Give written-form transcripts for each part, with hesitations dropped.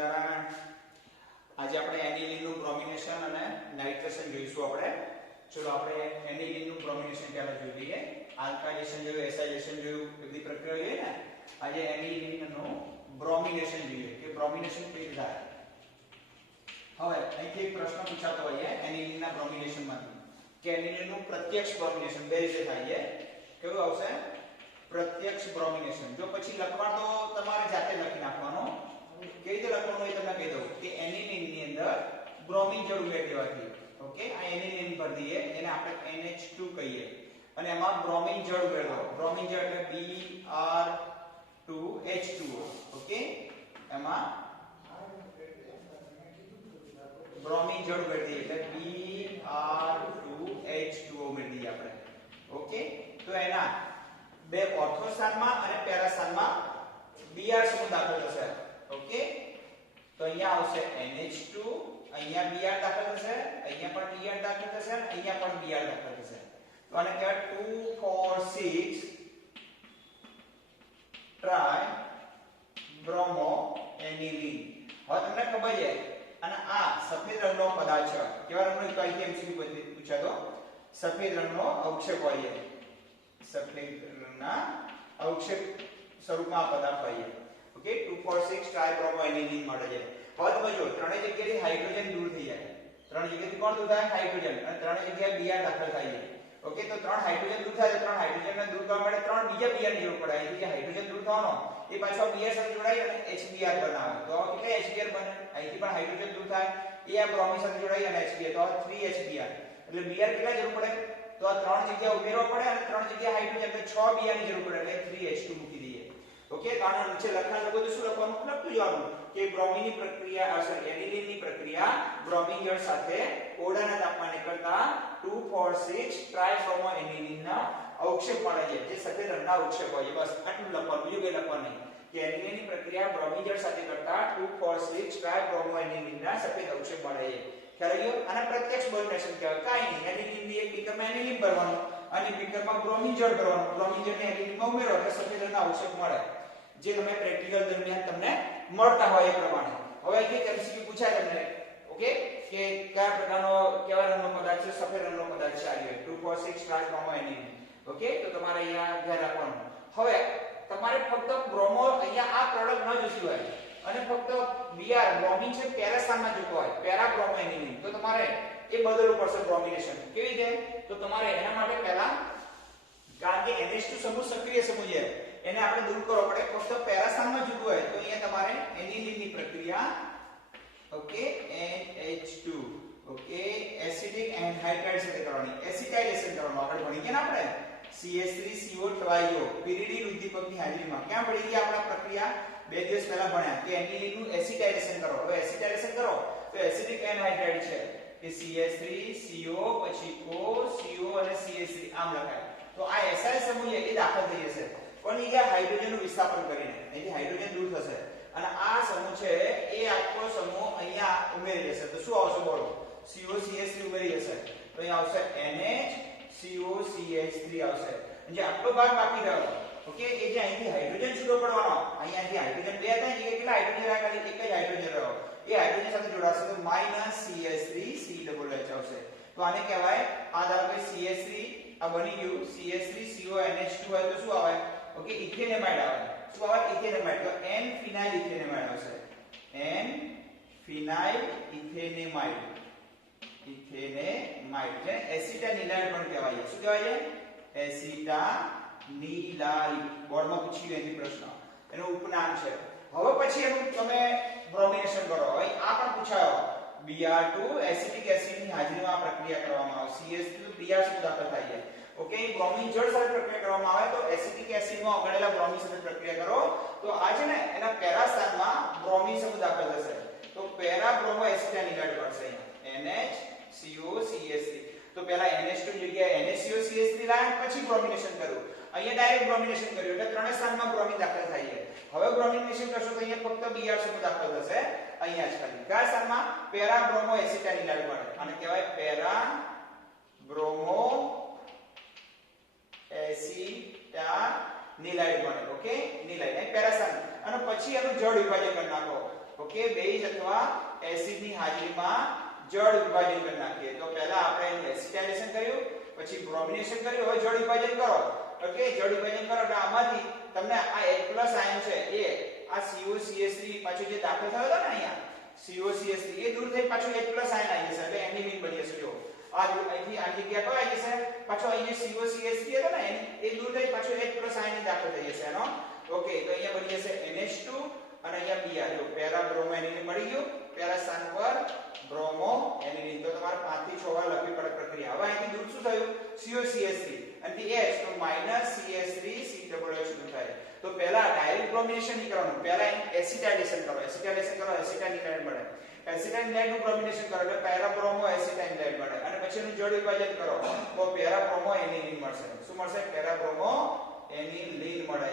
સ્વામિનારાયણ. આજે આપણે એનિલીન નું બ્રોમિનેશન અને નાઇટ્રેશન જોઈશું આપણે. ચલો આપણે એનિલીન નું બ્રોમિનેશન પહેલા જોઈ લઈએ. આલ્કાઇલેશન જોયું, એસાઇલેશન જોયું, બધી પ્રક્રિયા જોઈએ ને. આજે એનિલીન નું બ્રોમિનેશન જોઈએ કે બ્રોમિનેશન કેવી રીતે થાય. હવે અહીંથી એક પ્રશ્ન પૂછાતો હોય એનિલીન ના બ્રોમિનેશન માંથી કે એનિલીન નું પ્રત્યક્ષ બ્રોમિનેશન બે રીતે થાય છે. કેવું આવશે? પ્રત્યક્ષ બ્રોમિનેશન. જો પછી લખવા તો તમારે જાતે લખી નાખવાનો. કેવી રીતે લખવાનું એ તમને કહી દઉં કે એનિલીન ની અંદર બ્રોમિન જળ ઉમેરી દેવાથી. ઓકે, આ એનિલીન પર દઈએ એને આપણે NH2 કહીએ અને એમાં બ્રોમિન જળ ઉમેરવો. બ્રોમિન જળ એટલે Br2H2O. ઓકે, એમાં બ્રોમિન જળ ઉમેરી દઈએ એટલે Br2H2O ઉમેરી દઈએ આપણે. ઓકે, તો એના બે ઓર્થો સ્થાનમાં અને પેરા સ્થાનમાં Br સમૂહ દાખલ થશે. ઓકે, તો અહીંયા આવશે NH2, અહીંયા Br દાખલ થશે, અહીંયા પણ Br દાખલ થશે, અહીંયા પણ Br દાખલ થશે. તો આને કહેવાય 2,4,6 ટ્રાય બ્રોમો એનિલીન. હવે તમને ખબર છે અને આ સફેદ રંગનો પદાર્થ છે. કેવા રંગનો? કઈ એમસીક્યુ પૂછ્યા તો સફેદ રંગનો અવક્ષેપ હોય છે. સફેદ રંગના અવક્ષેપ સ્વરૂપમાં આ પદાર્થ હોય છે. ઓકે, 2,4,6 ટ્રાયબ્રોમો એનિલીન મળે છે. હવે તમે જો ત્રણેય જગ્યાએથી હાઇડ્રોજન દૂર થઈ જાય. ત્રણ જગ્યાએથી કોણ દૂર થાય? હાઇડ્રોજન. અને ત્રણેય જગ્યાએ Br દાખલ થાય છે. ઓકે, તો ત્રણ હાઇડ્રોજન દૂર થાય તો ત્રણ હાઇડ્રોજનને દૂર કરવા માટે ત્રણ બીજા Br ની જરૂર પડે. અહીંથી જે હાઇડ્રોજન દૂર થવાનો એ પાછો Br સાથે જોડાઈ અને HBr બનાવે. તો કેટલા HBr બને? અહીંથી પણ હાઇડ્રોજન દૂર થાય, એ આ બ્રોમિન સાથે જોડાઈ અને HBr, તો 3HBr. એટલે Br કેટલા જરૂર પડે? તો આ ત્રણ જગ્યા ઉમેરવા પડે અને ત્રણ જગ્યા હાઇડ્રોજન એટલે 6 Br ની જરૂર પડે એટલે 3H2 મૂકી દઈએ. ઓકે, તો આના નીચે લખવાનું લોકો તો શું લખવાનું? લખતું જવાનું કે બ્રોમિનની પ્રક્રિયા એનિલીનની પ્રક્રિયા બ્રોમિન જળ સાથે ઓરડાના તાપમાને કરતા 2,4,6 ટ્રાયબ્રોમો એનિલીનના અવક્ષેપ મળે છે, જે સફેદ રંગના અવક્ષેપ હોય છે. બસ આટલું લખવાનું, બીજું કંઈ લખવાનું નહીં. કે એનિલીનની પ્રક્રિયા બ્રોમિન જળ સાથે કરતા 2,4,6 ટ્રાયબ્રોમો એનિલીનના સફેદ અવક્ષેપ મળે છે. ખ્યાલ આવ્યો? અને પ્રત્યક્ષ બ્રોમિનેશન કહેવાય. કાઈ નહીં, એનિલીનની એક બીકરમાં એનિલીન ભરવાનું અને બીકરમાં બ્રોમિન જળ ભરવાનું. બ્રોમિન જળને એનિલીનમાં ઉમેરો એટલે સફેદ રંગના અવક્ષેપ મળે, જે તમે પ્રેક્ટિકલ દરમિયાન તમને મળતા હોય એ પ્રમાણે. હવે એક એમસીક્યુ પૂછાય તમને. ઓકે, કે કયા પ્રકારનો કેવા રંગનો પદાર્થ છે? સફેદ રંગનો પદાર્થ છે. આ 2,4,6 ટ્રાયબ્રોમો એનિલીન. ઓકે, તો તમારે અહીંયા ધ્યાન રાખવાનું. હવે તમારે ફક્ત બ્રોમો અહીંયા આ પ્રોડક્ટ ન જોઈતી હોય અને ફક્ત Br બ્રોમિન છે પેરા સ્થાનમાં જોતો હોય, પેરા બ્રોમો એનિલીન, તો તમારે એ બદલવું પડશે બ્રોમિનેશન. કેવી રીતે? તો તમારે એના માટે પહેલા કારણ કે NH2 સમૂહ સક્રિય સમૂહ છે, એને આપણે દૂર કરવો પડે. ફક્ત પેરા સ્થાનમાં જોતું હોય તો અહીંયા તમારે એનિલીનની પ્રક્રિયા ઓકે NH2 ઓકે એસિડિક એન્હાઇડ્રાઇડ સાથે કરવાની. એસિટાઇલેશન કરવાનું. આગળ ભણી ગયા ને આપણે CH3CO ટ્રાઇઓ પિરિડીન ઉદ્દીપકની હાજરીમાં. ક્યાં ભણી ગયા આપણે પ્રક્રિયા? 2 દિવસ પહેલા ભણ્યા કે એનિલીનનું એસિટાઇલેશન કરો. હવે એસિટાઇલેશન કરો તો એસિડિક એન્હાઇડ્રાઇડ છે કે CH3CO પછી CO અને CH3 આમ લખાય. તો આ SI સમૂહ એ દાખલ થઈ જશે કોની જગ્યાએ? હાઇડ્રોજનનું વિસ્થાપન કરીને. અહીંથી હાઇડ્રોજન દૂર થશે અને આ સમૂહ છે એ આખો સમૂહ અહીંયા ઉમેરી જશે. તો શું આવશે બોલો? COCH3 ઉમેરી જશે. તો અહીંયા આવશે NHCOCH3 આવશે. જે આટલો ભાગ બાકી રહ્યો ઓકે, એ જે અહીંથી હાઇડ્રોજન છૂટો પડવાનો, અહીંયાથી હાઇડ્રોજન બે હતા, એ કેટલા હાઇડ્રોજન રહ્યા? ખાલી એક જ હાઇડ્રોજન રહ્યો. એ હાઇડ્રોજન સાથે જોડાશે તો -CH3COOH આવશે. તો આને કહેવાય, આ ધારો કે CH3 આ બની ગયું CH3CONH2 હોય તો શું આવે? ઓકે, ઇથેનેમાઇડ આવે. શું આવે? ઇથેનેમાઇડ. તો N ફિનાઇલ ઇથેનેમાઇડ આવશે. N ફિનાઇલ ઇથેનેમાઇડ. ઇથેનેમાઇડ જે એસિટાનિલાઇડ પણ કહેવાય છે. શું કહેવાય છે? એસિટાનિલાઇડ. બોર્ડમાં પૂછ્યું એની પ્રશ્ન, એનું ઉપનામ છે. હવે પછી એનું તમે બ્રોમિનેશન કરો. હવે આ પણ પૂછાયો. Br2 એસિટિક એસિડની હાજરીમાં આ પ્રક્રિયા કરવામાં આવે. CH2 Br શું દાખલ થાય છે. ઓકે, બ્રોમિન જળ સાથે પ્રક્રિયા કરવામાં આવે તો એસિટિક એસિડમાં ઓગળેલા બ્રોમિન સાથે પ્રક્રિયા કરો તો આ છે ને એના પેરા સ્થાનમાં બ્રોમિન સમૂહ દાખલ થશે. તો પેરા બ્રોમો એસિટાનિલાઇડ બનશે અહીંયા NHCOCH3. તો પહેલા NH2 ની જગ્યાએ NHCOCH3 લાયા, પછી બ્રોમિનેશન કર્યું. અહીંયા ડાયરેક્ટ બ્રોમિનેશન કર્યું એટલે ત્રણેય સ્થાનમાં બ્રોમિન દાખલ થાય છે. હવે બ્રોમિનેશન કરશો તો અહીંયા ફક્ત Br સમૂહ દાખલ થશે. અહીંયા જ ખાલી કયા સ્થાનમાં? પેરા બ્રોમો એસિટાનિલાઇડ બને અને કહેવાય પેરા બ્રોમો એસિટાનિલાઇડ બને. ઓકે, નિલાઇડ એ પેરા સ્થાન અને પછી એનું જળ વિભાજન કરી નાખો. ઓકે બેઝ અથવા એસિડ ની હાજરીમાં જળ વિભાજન કરી નાખીએ. તો પહેલા આપણે એસિટાઇલેશન કર્યું, પછી બ્રોમિનેશન કર્યું, હવે જળ વિભાજન કરો. ઓકે જળ વિભાજન કરો એટલે આમાંથી તમને આ H+ આયન છે એ આ COCH3 પાછો જે દાખલ થયો હતો ને અહીંયા COCH3 એ દૂર થઈ પાછું H+ આયન આવી જશે એટલે એનિલિન બની જશે. જો આ અહીંથી આ જગ્યા પર આવી જશે, પાછો અહીં COCH3 હતો ને એ દૂર થઈ પાછો H+ આયન દાખલ થઈ જશે એનો. ઓકે તો અહીંયા બની જશે NH2 અને અહીંયા Br. જો પેરા બ્રોમો એનિલિન મળી ગયું, પેરા સ્થાન પર બ્રોમો એનિલિન. તો તમારે 5 થી 6 વાર લખવી પડે પ્રક્રિયા. હવે અહીંથી દૂર શું થયું COCH3 અને H તો -CH3COOH થાય. તો પહેલા ડાયરેક્ટ બ્રોમિનેશન નહીં કરવાનું, પહેલા એસિટાઇલેશન કરો. એસિટાઇલેશન કરો એસિટાઇલિન મળે. એસિટાઇલિન નું બ્રોમિનેશન કરો એટલે પેરા બ્રોમો એસિટાઇલિન મળે અને પછી એનું જળ વિભાજન કરો તો પેરા બ્રોમો એનિલિન મળશે. શું મળશે? પેરા બ્રોમો એનિલિન મળે.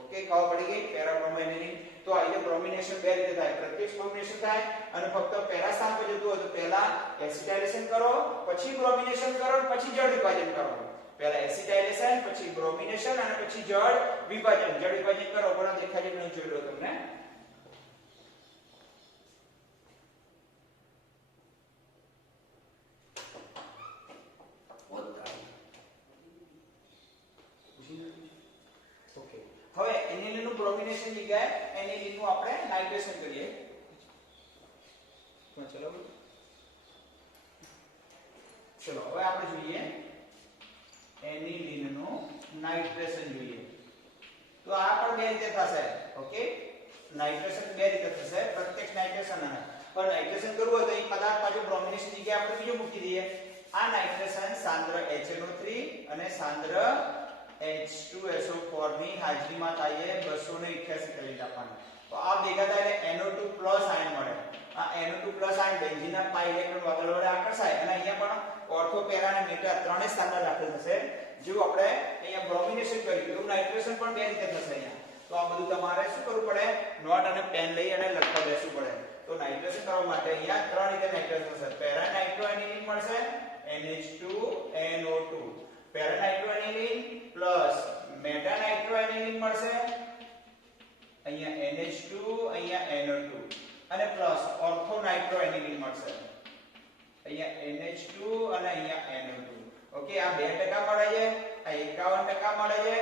ઓકે ખબર પડી ગઈ? Para bromo aniline. તો આ બ્રોમિનેશન બે રીતે થાય, પ્રત્યક્ષ બ્રોમિનેશન થાય અને ફક્ત પેરા સ્થાન પર જતું હોય તો પહેલા એસિટાઇલેશન કરો, પછી બ્રોમિનેશન કરો, પછી જળ વિભાજન કરો. પહેલા એસિટાઇલેશન, પછી બ્રોમિનેશન અને પછી જળ વિભાજન. જળ વિભાજન કરો પણ દેખાય છે નહીં જોઈ લો તમને. ઓકે હવે એનિલિન નું બ્રોમિનેશન જગ્યાએ એનિલિન નું આપણે નાઇટ્રેશન કરીએ. તો ચલો હવે આપણે જોઈએ એનિલિન નું નાઇટ્રેશન જોઈએ. તો આ પણ બે રીતે થશે. ઓકે નાઇટ્રેશન બે રીતે થશે, પ્રત્યક્ષ નાઇટ્રેશન અને પણ નાઇટ્રેશન કરવું હોય તો એ પદાર્થ પાછું બ્રોમિનેશન જગ્યાએ આપણે બીજો મૂકી દઈએ. આ નાઇટ્રેશન સાંદ્ર HNO3 અને સાંદ્ર H2SO4 ની હાજરીમાં થાય 288 કેલ્વિન તાપમાને. તો આ ભેગા થાય એટલે NO2+ આયન મળે. આ NO2+ આયન બેન્ઝીનના પાઇ ઇલેક્ટ્રોન વાદળ વડે આકર્ષાય અને અહીંયા પણ ઓર્થો પેરા અને મેટા ત્રણેય સ્થાનમાં દાખલ થશે. જો આપણે અહીંયા બ્રોમિનેશન કર્યું તો નાઇટ્રેશન પણ બે રીતે થશે અહીંયા. તો આ બધું તમારે શું કરવું પડે? નોટ અને પેન લઈ અને લખવા બેસવું પડે. તો નાઇટ્રેશન કરવા માટે અહીંયા ત્રણ રીતે નાઇટ્રેશન થશે. પેરા નાઇટ્રોએનિલિન મળશે NH2NO2. પેરા નાઇટ્રોએનિલિન પ્લસ મેટા નાઇટ્રોએનિલિન મળશે અહીંયા NH2 અહીંયા NO2 અને પ્લસ ઓર્થો નાઇટ્રોએનિલિન મળશે અહીંયા NH2 અને અહીંયા NO2. ઓકે આ 2% મળે છે, આ 51% મળે છે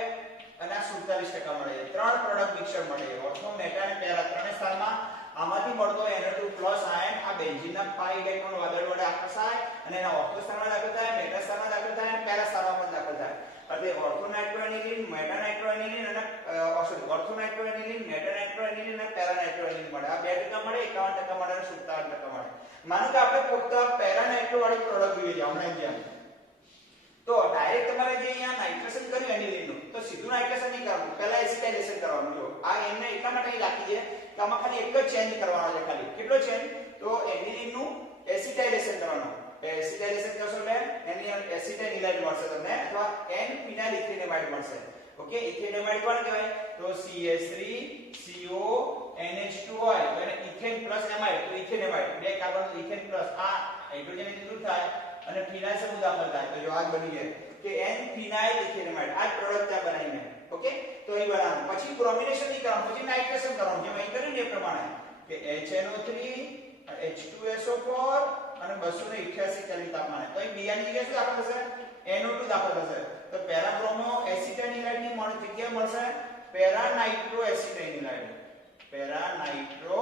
અને આ 47% મળે છે. ત્રણ પ્રોડક્ટ મિક્સર મળે છે. ઓર્થો મેટા અને પેરા ત્રણેય સ્થાનમાં આમાંથી મળતો NO2+ આયન આ બેન્ઝીનના પાઇ ઇલેક્ટ્રોન વાદળ વડે આકર્ષાય અને એના ઓર્થો સ્થાનમાં દાખલ થાય, મેટા સ્થાનમાં દાખલ થાય અને પેરા સ્થાનમાં પણ દાખલ થાય. એટલે ઓર્થો નાઇટ્રોએનિલિન, મેટા નાઇટ્રોએનિલિન અને ઓર્થો નાઇટ્રોએનિલિન, મેટા નાઇટ્રોએનિલિન અને પેરા નાઇટ્રોએનિલિન મળે. આ 2% મળે, 51% મળે અને 57% મળે. માનો કે આપણે ફક્ત પેરા નાઇટ્રો વાળી પ્રોડક્ટ જોઈએ છે હમણાં જેમ. તો ડાયરેક્ટ તમારે જે અહીંયા નાઇટ્રેશન કર્યું એનિલિન નું તો સીધું નાઇટ્રેશન નહીં કરવાનું, પહેલા એસિટાઇલેશન કરવાનું. જો આ એમને એટલા માટે રાખી છે કે આમાં ખાલી એક જ ચેન્જ કરવાનો છે. ખાલી કેટલો ચેન્જ? તો એનિલિન નું એસિટાઇલેશન કરવાનું. એસિટાઇલેશન કરશો એટલે એનિલિન એસિટાઇલિન મળશે તમને અથવા N ફિનાઇલ ઇથેનેમાઇડ મળશે. ઓકે ઇથેનેમાઇડ કોણ કહેવાય? તો CH3CO NH2 હોય તો એને ઇથેન પ્લસ એમાઇડ તો ઇથેનેમાઇડ. બે કાર્બન ઇથેન પ્લસ આ હાઇડ્રોજન દૂર થાય અને ફિનાઇલ સમૂહ દાખલ થાય તો જો આ બની જાય કે N ફિનાઇલ ઇથેનેમાઇડ. આ પ્રોડક્ટ ત્યાં બનાવીને. ઓકે તો એ બનાવવાનું. પછી બ્રોમિનેશન નહીં કરવાનું, પછી નાઇટ્રેશન કરવાનું જેમ અહીં કર્યું ને એ પ્રમાણે કે HNO3 H2SO4 અને 288 કેલ્વિન તાપમાને. તો અહીં Br ની જગ્યાએ શું દાખલ થશે? NO2 દાખલ થશે. તો પેરા બ્રોમો એસિટાઇલિન ની જગ્યાએ મળશે પેરા નાઇટ્રો એસિટાઇલિન. પેરા નાઇટ્રો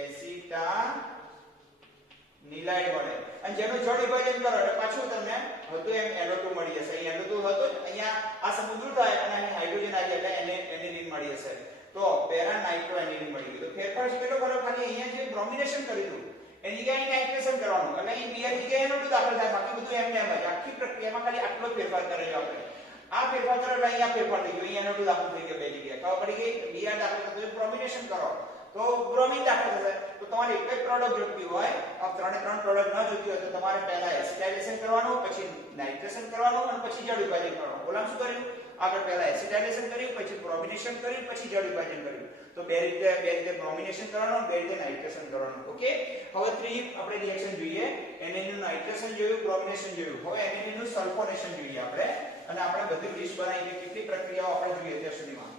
એસિટાઇલિન મળે અને જેનું જળ વિભાજન કરો એટલે પાછું તમને હતું એમ NO2 મળી જશે. અહીં NO2 હતો અહીંયા આ સમૂહ દૂર થાય અને અહીં હાઇડ્રોજન આવી એટલે એનિલિન મળી જશે. તો પેરા નાઇટ્રોએનિલિન મળી ગયું. તો ફેરફાર કેટલો કર્યો? ખાલી અહીંયા જે બ્રોમિનેશન કર્યું એની જગ્યાએ નાઇટ્રેશન કરવાનું એટલે અહીં Br ની જગ્યાએ NO2 દાખલ થાય. બાકી બધું એમને એમ જ. આખી પ્રક્રિયામાં ખાલી આટલો ફેરફાર કર્યો આપણે. આ ફેરફાર કરો એટલે અહીંયા ફેરફાર થઈ ગયો. અહીંયા NO2 દાખલ થઈ ગયો બે જગ્યાએ. ખબર પડી ગઈ? Br દાખલ થતો બ્રોમિનેશન કરો તો બ્રોમિન દાખલ થશે. તો તમારે એક જ પ્રોડક્ટ જોઈતી હોય, આ ત્રણે ત્રણ પ્રોડક્ટ ન જોઈતી હોય તો તમારે પહેલા એસિટાઇલેશન કરવાનું, પછી નાઇટ્રેશન કરવાનું અને પછી જળ વિભાજન કરવાનું. ઓલામ શું કર્યું? આગળ પહેલા એસિટાઇલેશન કર્યું, પછી બ્રોમિનેશન કર્યું, પછી જળ વિભાજન કર્યું. તો બે રીતે બ્રોમિનેશન કરવાનું, બે રીતે નાઇટ્રેશન કરવાનું. ઓકે હવે ત્રીજી આપણે રિએક્શન જોઈએ. એનિલિન નું નાઇટ્રેશન જોયું, બ્રોમિનેશન જોયું. હવે એનિલિન નું સલ્ફોનેશન જોઈએ આપણે અને આપણે બધી લિસ્ટ બનાવી કે કેટલી પ્રક્રિયાઓ આપણે જોઈએ અત્યાર સુધીમાં.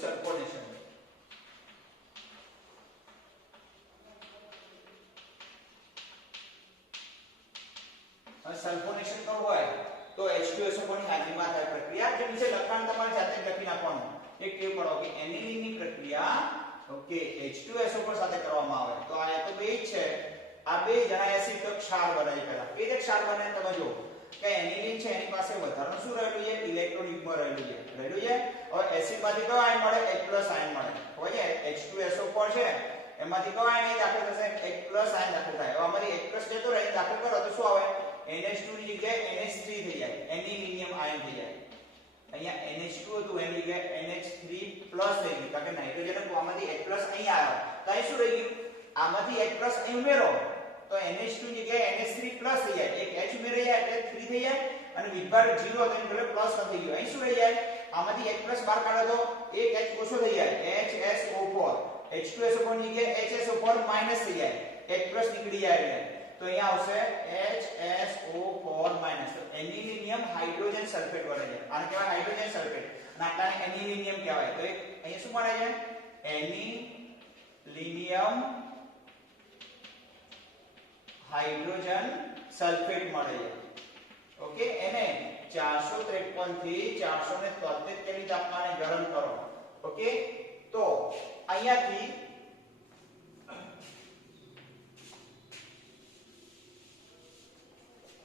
સલ્ફોનેશન. સલ્ફોનેશન કરવું હોય તો H2SO4 ની હાજરીમાં થાય પ્રક્રિયા. જે નીચે લખાણ તમારે જાતે જ લખી નાખવાનું. એક ટેવ પડો કે એનિલિન ની પ્રક્રિયા ઓકે H2SO4 સાથે કરવામાં આવે તો આ તો બે જ છે. આ બે જણા એસિડ તો ક્ષાર બનાવી પહેલા. કે જે ક્ષાર બને તમે જો કે એનિલિન છે એની પાસે વધારાનું શું રહેલું છે? ઇલેક્ટ્રોન યુગ્મ રહેલું છે. હવે એસિડ માંથી કયો આયન મળે? H+ આયન મળે. હવે H2SO4 છે એમાંથી કયો આયન દાખલ થશે? H+ આયન દાખલ થાય. હવે અમારી H+ જતો રહે દાખલ કરો તો શું આવે? NH2 ની જગ્યાએ NH3 થઈ જાય. એનિલિનિયમ આયન થઈ જાય. અહીંયા NH2 હતું એની જગ્યાએ NH3+ થઈ ગયું કારણ કે નાઇટ્રોજન હતું. આમાંથી H+ અહીં આવ્યો તો અહીં શું રહી ગયું? આમાંથી H+ અહીં ઉમેરો તો NH2 ની જગ્યાએ NH3+ થઈ જાય. એક H ઉમેરી જાય એટલે 3 થઈ જાય અને વિભાર 0 હતો એટલે પ્લસ થઈ ગયો. અહીં શું રહી જાય? આમાંથી H+ બહાર કાઢો તો એક H ઓછો થઈ જાય HSO4. H2SO4 ની જગ્યાએ HSO4- થઈ જાય. H+ નીકળી જાય એટલે તો અહીંયા આવશે HSO4-. તો એનિલિનિયમ હાઇડ્રોજન સલ્ફેટ બને છે. આને કહેવાય હાઇડ્રોજન સલ્ફેટ. નાટલાને એનિલિનિયમ કહેવાય. તો અહીંયા શું બને છે? એનિલિનિયમ હાઇડ્રોજન સલ્ફેટ મળે છે. ઓકે એને 453 થી 473 કેલ્વિન તાપમાને ગરમ કરો. ઓકે તો અહીંયાથી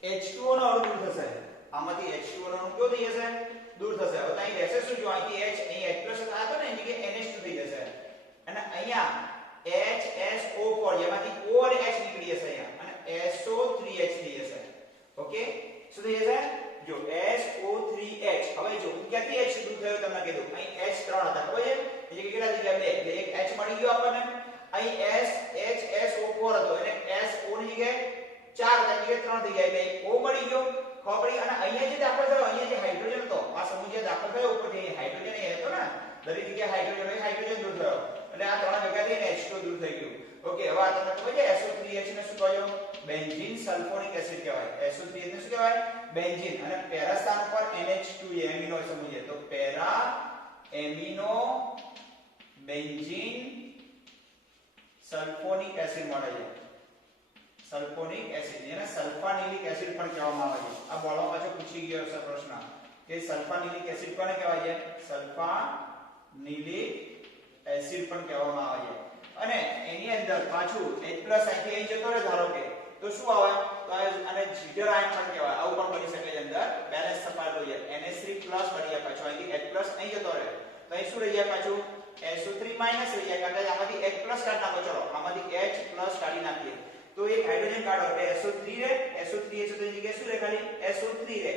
H2O નો અણુ દૂર થશે. આમાંથી H2O નો અણુ કયો થઈ જશે? દૂર થશે. હવે અહીં રહેશે શું? જો અહીંથી H અહીં H+ હતો ને એની જગ્યાએ NH2 થઈ જશે અને અહીંયા HSO4 જેમાંથી O અને H નીકળી જશે અહીંયા અને SO3H થઈ જશે. ઓકે શું થઈ જશે? જો SO3H. હવે જો ક્યાંથી H દૂર થયો તમને કીધું. અહીં H3 હતા ખબર છે? એ કેટલા થઈ ગયા? 2 એટલે એક H મળી ગયો આપણને. અહીં HSO4 હતો એટલે SO ની જગ્યાએ 4 હતા એટલે 3 થઈ ગયા એટલે O મળી ગયો. ખબરી અને અહીંયા જે દાખલ થયો અહીંયા જે હાઇડ્રોજન હતો આ સમૂહ જે દાખલ થયો ઉપરથી હાઇડ્રોજન એ હતો ને દરેક જગ્યાએ હાઇડ્રોજન દૂર થયો એટલે આ ત્રણ ભેગા થઈને H2 દૂર થઈ ગયું. ઓકે હવે આ તમને ખબર છે SO3H ને શું કહ્યું? બેન્ઝીન સલ્ફોનિક એસિડ કહેવાય. SO3H ને શું કહેવાય? બેન્ઝીન. અને પેરા સ્થાન પર NH2 એમિનો સમૂહ છે તો para amino benzene sulphonic acid મળે છે. સલ્ફોનિક એસિડ જેને સલ્ફાનિલિક એસિડ પણ કહેવામાં આવે છે. આ બોલો પાછો પૂછી ગયો છે પ્રશ્ન કે સલ્ફાનિલિક એસિડ કોને કહેવાય છે? સલ્ફાનિલિક એસિડ પણ કહેવામાં આવે છે. અને એની અંદર પાછું H+ અહીંથી અહીં જતો રહે ધારો કે તો શું આવે? તો આને જીટર આયન પણ કહેવાય. આવું પણ બની શકે છે અંદર બેલેન્સ સપાયેલું છે. NH3+ બની જાય પાછું અહીંથી H+ અહીં જતો રહે તો અહીં શું રહી જાય પાછું? SO3- રહી જાય કારણ કે આમાંથી H+ કાઢી નાખો. ચલો આમાંથી H+ કાઢી નાખીએ તો એક હાઇડ્રોજન કાઢો એટલે SO3 રહે. SO3H તો એની જગ્યાએ શું રહે? ખાલી SO3 રહે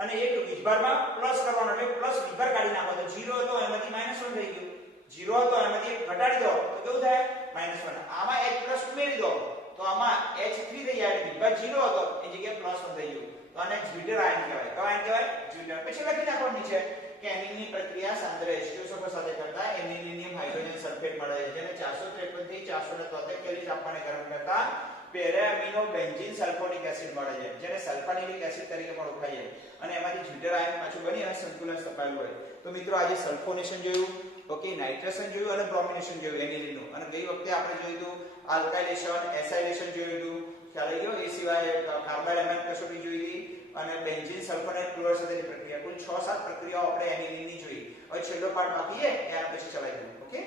અને એક વીજભારમાં પ્લસ કરવાનો એટલે પ્લસ વીજભાર કાઢી નાખો તો 0 હતો એમાંથી -1 થઈ ગયું. 0 હતો એમાંથી 1 ઘટાડી દો તો કેવું થાય? -1. આમાં H+ ઉમેરી દો તો આમાં H3 થઈ જાય એટલે વીજભાર 0 હતો એની જગ્યાએ +1 થઈ ગયું. તો આને જ્વિટર આયન કહેવાય. કયો આયન કહેવાય? જ્વિટર. પછી લખી નાખો નીચે કે એનિલિનની પ્રક્રિયા સાંદ્ર H2SO4 સાથે કરતા એનિલિનિયમ હાઇડ્રોજન સલ્ફેટ મળે છે જેને 453 થી 473 કેલ્વિન તાપમાને ગરમ કરતા પેરામિનો બેન્ઝીન સલ્ફોનિક એસિડ મળે છે જેને સલ્ફાનિલિક એસિડ તરીકે પણ ઓળખાય છે અને એમાંથી જ્વિટર આયન પાછું બની અને સંતુલન સ્થપાયેલું હોય. તો મિત્રો આજે સલ્ફોનેશન જોયું, ઓકે નાઇટ્રેશન જોયું અને બ્રોમિનેશન જોયું એનિલિનનું. અને ગઈ વખતે આપણે જોયું હતું આલ્કાઇલેશન, એસાઇલેશન જોયું હતું. ખ્યાલ આવી ગયો? એ સિવાય કાર્બાઇડ એમાઇડ કસોટી જોઈ હતી અને બેન્ઝીન સલ્ફર અને ક્લોર સાથેની પ્રક્રિયા. કુલ 6-7 પ્રક્રિયાઓ આપણે એનિલિનની જોઈ. હવે છેલ્લો પાર્ટ બાકી છે ત્યાર પછી ચલાવી દઉં. ઓકે.